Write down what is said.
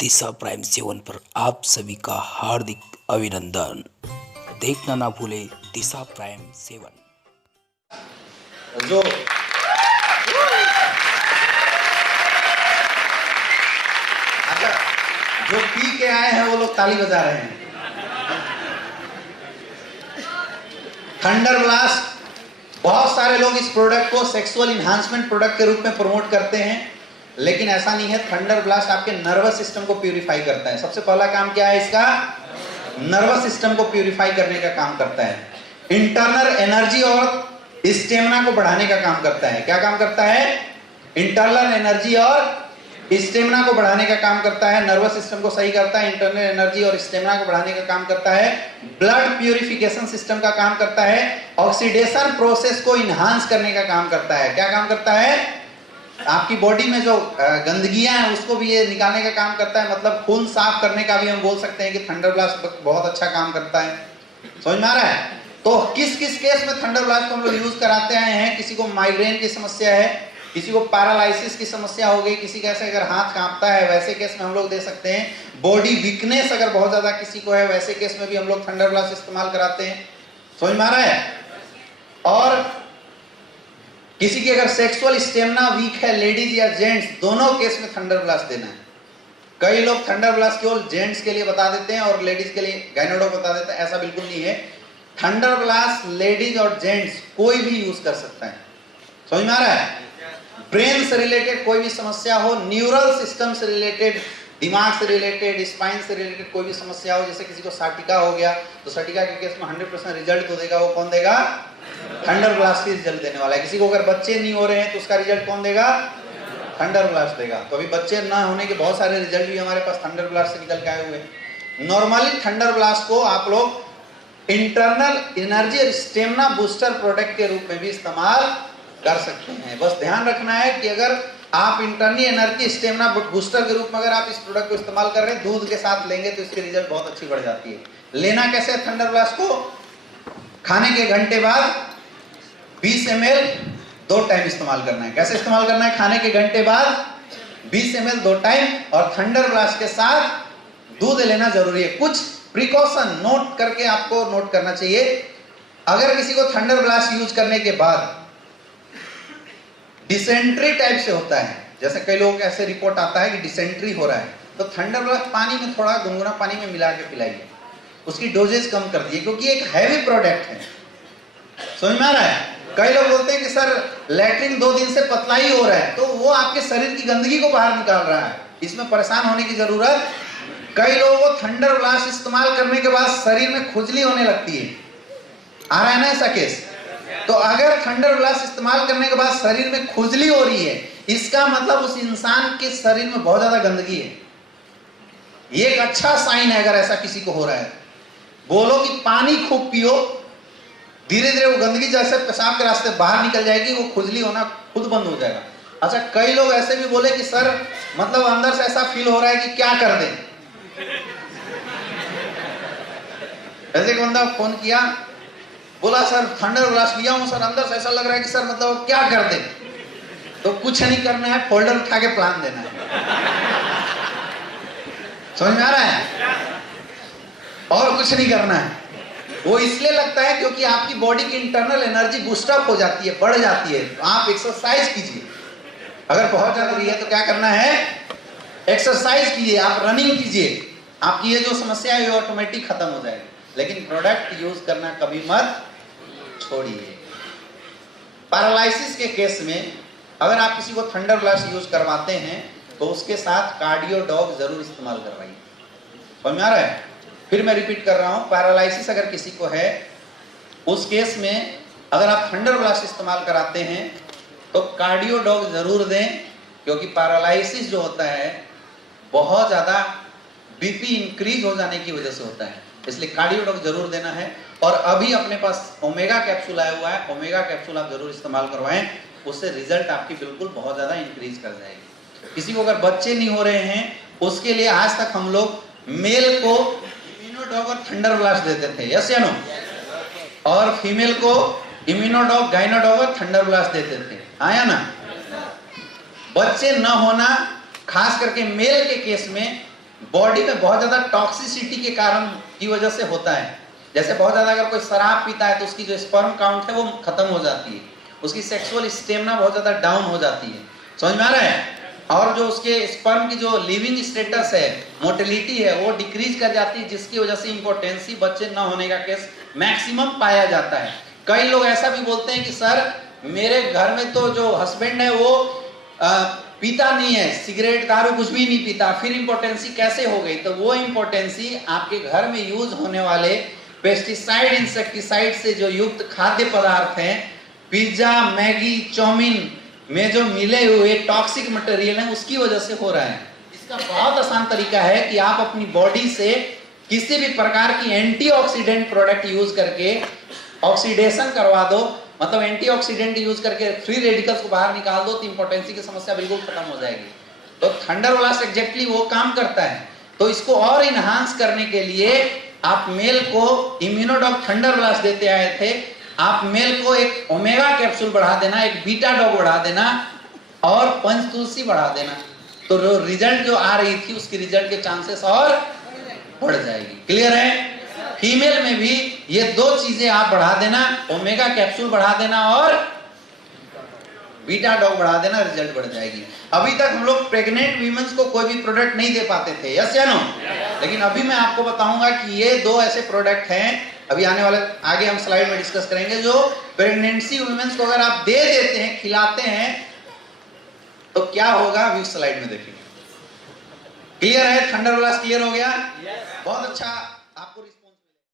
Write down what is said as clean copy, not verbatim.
दिशा prime 7 पर आप सभी का हार्दिक अभिनंदन। देखना ना भूले दिशा प्राइम 7। जो अच्छा जो पी के आए हैं वो लोग ताली बजा रहे हैं। थंडर ब्लास्ट, बहुत सारे लोग इस प्रोडक्ट को सेक्सुअल इन्हांसमेंट प्रोडक्ट के रूप में प्रमोट करते हैं, लेकिन ऐसा नहीं है। थंडर ब्लास्ट आपके नर्वस सिस्टम को प्यूरिफाई करता है। सबसे पहला काम क्या है इसका? नर्वस सिस्टम को प्यूरिफाई करने का काम करता है। इंटरनल एनर्जी और स्टेमिना को बढ़ाने का काम करता है। क्या काम करता है? इंटरनल एनर्जी और स्टेमिना को बढ़ाने का काम करता है। नर्वस सिस्टम को सही करता है, इंटरनल एनर्जी और स्टेमिना को बढ़ाने का काम करता है। ब्लड प्यूरिफिकेशन सिस्टम का काम करता है। ऑक्सीडेशन प्रोसेस को इन्हांस करने का काम करता है। क्या काम करता है? आपकी बॉडी में जो गंदगियां हैं उसको भी ये निकालने का काम करता है। मतलब खून साफ करने का भी हम बोल सकते हैं कि थंडर ब्लास्ट बहुत अच्छा काम करता है। समझ में आ रहा है? तो किस किस केस में थंडर ब्लास्ट को हम लोग यूज कराते आए हैं? किसी को माइग्रेन की समस्या है, किसी को पैरालिसिस की समस्या हो गई, किसी का अगर हाथ कांपता है, वैसे केस में हम लोग दे सकते हैं। बॉडी वीकनेस अगर बहुत ज्यादा किसी को है, वैसे केस में भी हम लोग थंडर ब्लास्ट इस्तेमाल कराते हैं। समझ में आ रहा है? और किसी की अगर सेक्सुअल स्टेमिना वीक है, लेडीज या जेंट्स, दोनों केस में थंडर ब्लास्ट देना है। कई लोग थंडर ब्लास्ट केवल जेंट्स के लिए बता देते हैं और लेडीज के लिए गायनेकोलॉजिस्ट बता देते हैं। ऐसा बिल्कुल नहीं है। थंडर ब्लास्ट लेडीज और जेंट्स कोई भी यूज कर सकता है। समझ में आ रहा है? ब्रेन से रिलेटेड कोई भी समस्या हो, न्यूरल सिस्टम से रिलेटेड, दिमाग से रिलेटेड, स्पाइन से रिलेटेड कोई भी समस्या हो, जैसे किसी को साटिका हो गया तो साटिका के केस में 100% रिजल्ट तो देगा, वो कौन देगा? थंडर ब्लास्ट ही रिजल्ट देने वाला है। किसी को अगर बच्चे नहीं हो रहे हैं तो उसका रिजल्ट कौन देगा? थंडर ब्लास्ट देगा। तो अभी बच्चे ना होने के बहुत सारे रिजल्ट भी हमारे पास थंडर ब्लास्ट से निकल के आए हुए हैं। नॉर्मली थंडर ब्लास्ट को आप लोग इंटरनल एनर्जी और स्टेमिना बूस्टर प्रोडक्ट के रूप में भी इस्तेमाल कर सकते हैं। बस ध्यान रखना है कि अगर आप इंटरनल एनर्जी स्टेमिना बूस्टर के रूप में अगर आप इस प्रोडक्ट को इस्तेमाल कर रहे हैं, दूध के साथ लेंगे तो इसकी रिजल्ट बहुत अच्छी बढ़ जाती है। लेना कैसे है थंडर ब्लास्ट को? खाने के घंटे बाद 20 ml 2 टाइम इस्तेमाल करना है। कैसे इस्तेमाल करना है? खाने के घंटे बाद 20 ml 2 टाइम, और थंडर ब्लास्ट के साथ दूध लेना जरूरी है। कुछ प्रिकॉशन नोट करके आपको नोट करना चाहिए। अगर किसी को थंडर ब्लास्ट यूज करने के बाद डिसेंट्री टाइप से होता है, जैसे कई लोगों को ऐसे रिपोर्ट आता है कि डिसेंट्री हो रहा है, तो थंडर ब्लास्ट पानी में थोड़ा गुनगुना पानी में मिला के पिलाइए। उसकी डोजेज कम कर दिए, क्योंकि एक हैवी प्रोडक्ट है। समझ में आ रहा है? कई लोग बोलते हैं कि सर लैट्रिन 2 दिन से पतला ही हो रहा है, तो वो आपके शरीर की गंदगी को बाहर निकाल रहा है। इसमें परेशान होने की जरूरत। कई लोगों को थंडर ब्लास्ट इस्तेमाल करने के बाद शरीर में खुजली होने लगती है। आ रहा है ना ऐसा केस? तो अगर थंडर ब्लास्ट इस्तेमाल करने के बाद शरीर में खुजली हो रही है, इसका मतलब उस इंसान के शरीर में बहुत ज्यादा गंदगी है। ये एक अच्छा साइन है। अगर ऐसा किसी को हो रहा है, बोलो कि पानी खूब पियो, धीरे धीरे वो गंदगी जैसे पेशाब के रास्ते बाहर निकल जाएगी, वो खुजली होना खुद बंद हो जाएगा। अच्छा, कई लोग ऐसे भी बोले कि सर मतलब अंदर से ऐसा फील हो रहा है कि क्या कर दें। ऐसे एक बंदा फोन किया, बोला सर थंडर ब्लास्ट लिया हूं सर, अंदर से ऐसा लग रहा है कि सर मतलब क्या कर दें। तो कुछ नहीं करना है, फोल्डर उठा के प्लान देना है। समझ में आ रहा है? और कुछ नहीं करना है। वो इसलिए लगता है क्योंकि आपकी बॉडी की इंटरनल एनर्जी बूस्टअप हो जाती है, बढ़ जाती है। तो आप एक्सरसाइज कीजिए। अगर बहुत ज्यादा है तो क्या करना है? एक्सरसाइज कीजिए, आप रनिंग कीजिए। आपकी ये जो समस्या है ये ऑटोमेटिक खत्म हो जाएगी। लेकिन प्रोडक्ट यूज करना कभी मत छोड़िए। पैरालिसिस के केस में अगर आप किसी को थंडर ब्लास्ट यूज करवाते हैं तो उसके साथ कार्डियो डॉग जरूर इस्तेमाल करवाइए। समझ में आ रहा है? फिर मैं रिपीट कर रहा हूं, पैरालिसिस अगर किसी को है, उस केस में अगर आप थंडर ब्लास्ट इस्तेमाल कराते हैं तो कार्डियो डॉग जरूर दें, क्योंकि पैरालिसिस जो होता है बहुत ज्यादा बीपी इंक्रीज हो जाने की वजह से होता है। इसलिए कार्डियो डॉग जरूर देना है। और अभी अपने पास ओमेगा कैप्सूल आया हुआ है, ओमेगा कैप्सूल आप जरूर इस्तेमाल करवाएं, उससे रिजल्ट आपकी बिल्कुल बहुत ज्यादा इंक्रीज कर जाएगी। किसी को अगर बच्चे नहीं हो रहे हैं, उसके लिए आज तक हम लोग मेल को इम्यूनोडॉग और थंडर ब्लास्ट देते थे, यस या नो, और फीमेल को इम्यूनोडॉग, गाइनोडॉग और थंडर ब्लास्ट देते थे। आया ना? बच्चे न होना, खास करके मेल के केस में बॉडी में बहुत ज्यादा टॉक्सिसिटी के कारण की वजह से होता है। जैसे बहुत ज्यादा अगर कोई शराब पीता है तो उसकी जो स्पर्म काउंट है वो खत्म हो जाती है, उसकी सेक्सुअल स्टेमिना बहुत ज्यादा डाउन हो जाती है, समझ में आ रहा है? और जो उसके स्पर्म की जो लिविंग स्टेटस है, मोटिलिटी है, वो डिक्रीज कर जाती है, जिसकी वजह से इंपोर्टेंसी बच्चे न होने का केस मैक्सिमम पाया जाता है। कई लोग ऐसा भी बोलते हैं कि सर मेरे घर में तो जो हस्बैंड है वो पीता नहीं है, सिगरेट दारू कुछ भी नहीं पीता, फिर इंपोर्टेंसी कैसे हो गई? तो वो इंपोर्टेंसी आपके घर में यूज होने वाले पेस्टिसाइड इंसेक्टिसाइड से जो युक्त खाद्य पदार्थ हैं, पिज्जा मैगी चाउमीन में जो मिले हुए टॉक्सिक मटेरियल हैं, उसकी वजह से हो रहा है। इसका बहुत आसान तरीका है कि आप अपनी बॉडी से किसी भी प्रकार की एंटीऑक्सीडेंट प्रोडक्ट यूज करके ऑक्सीडेशन करवा दो, मतलब एंटीऑक्सीडेंट यूज करके फ्री रेडिकल्स को बाहर निकाल दो, तो इंपोर्टेंसी की समस्या बिल्कुल खत्म हो जाएगी। तो थंडर ब्लास्ट एग्जैक्टली वो काम करता है। तो इसको और इनहांस करने के लिए आप मेल को इम्यूनोडॉग थंडर ब्लास्ट देते आए थे, आप मेल को एक ओमेगा कैप्सूल बढ़ा देना, एक बीटा डॉग बढ़ा देना और पंचतुलसी बढ़ा देना, तो रिजल्ट जो आ रही थी उसकी रिजल्ट के चांसेस और बढ़ जाएगी। क्लियर है? फीमेल में भी ये दो चीजें आप बढ़ा देना, ओमेगा कैप्सूल बढ़ा देना और बीटा डॉग बढ़ा देना, रिजल्ट बढ़ जाएगी। अभी तक हम लोग प्रेग्नेंट वीमेंस को कोई भी प्रोडक्ट नहीं दे पाते थे, यस या नो? लेकिन अभी मैं आपको बताऊंगा कि ये दो ऐसे प्रोडक्ट हैं, अभी आने वाले आगे हम स्लाइड में डिस्कस करेंगे, जो प्रेगनेंसी वुमेन्स को अगर आप दे देते हैं, खिलाते हैं, तो क्या होगा अभी स्लाइड में देखेंगे। क्लियर है? थंडर ब्लास्ट क्लियर हो गया? बहुत अच्छा। आपको